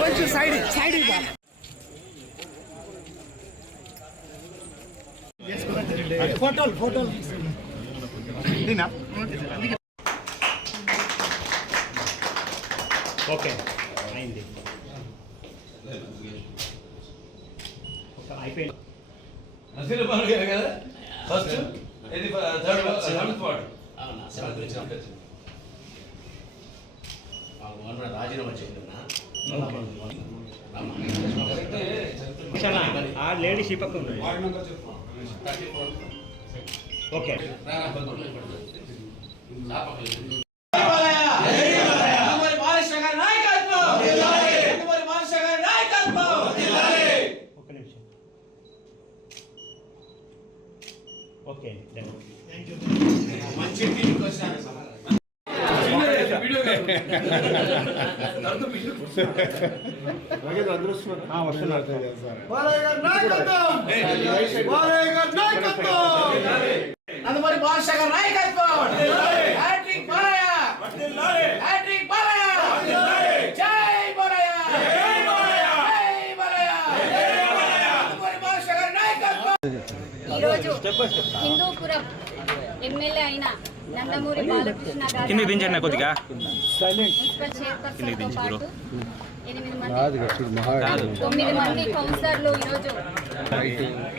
కొంచెం side side ఫోటోలు ఫోటోలు. ఓకే. అయింది. అయిపోయింది. బాబు గారు కదా? ఫస్ట్ ఇది థర్డ్ సెవెంత్ వార్డ్ అవునా ఆ లేడీ షిపక్ ఉంది ఓకే ఒక్క నిమిషం okay done. Video Nandamuri Balasekhar నాయకత్వం ఈరోజు హిందూపురం ఎమ్మెల్యే అయిన నందమూరి బాలకృష్ణ గారి కిందికి దించండి కొద్దిగా. మున్సిపల్ చైర్పర్సన్తో పాటు ఎనిమిది మంది తొమ్మిది మంది కౌన్సిలర్లు ఈరోజు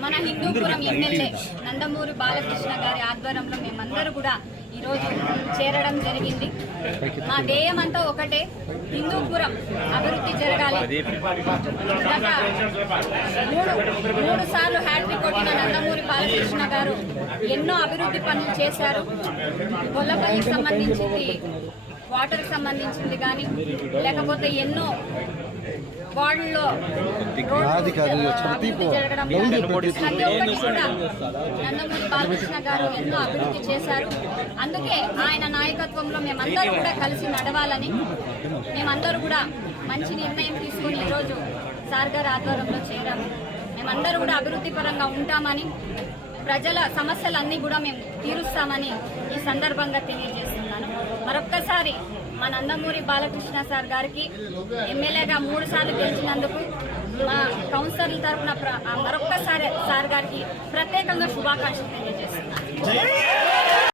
మన హిందూపురం ఎమ్మెల్యే నందమూరి బాలకృష్ణ గారి ఆధ్వర్యంలో మేమందరూ కూడా ఈరోజు చేరడం జరిగింది. మా ధ్యేయం అంతా ఒకటే. హిందూపురం అభివృద్ధి జరగాలి. గత మూడు మూడు సార్లు హ్యాట్రిక్ కొట్టిన నందమూరి బాలకృష్ణ గారు ఎన్నో అభివృద్ధి పనులు చేశారు. గొల్లపల్లికి సంబంధించింది వాటర్ సంబంధించింది కానీ లేకపోతే ఎన్నో వార్డుల్లో నందమూరి బాలకృష్ణ గారు ఎన్నో అభివృద్ధి చేశారు. అందుకే ఆయన నాయకత్వంలో మేమందరూ కూడా కలిసి నడవాలని మేమందరూ కూడా మంచి నిర్ణయం తీసుకొని ఈరోజు సార్ గారి ఆధ్వర్యంలో చేరాము. మేమందరూ కూడా అభివృద్ధి పరంగా ఉంటామని ప్రజల సమస్యలన్నీ కూడా మేము తీరుస్తామని ఈ సందర్భంగా తెలియజేస్తున్నాను మరొక్కసారి మా నందమూరి బాలకృష్ణ సార్ గారికి ఎమ్మెల్యేగా మూడు సార్లు గెలిచినందుకు మా కౌన్సిలర్ల తరఫున మరొక్కసారి సార్ గారికి ప్రత్యేకంగా శుభాకాంక్షలు తెలియజేస్తున్నాను.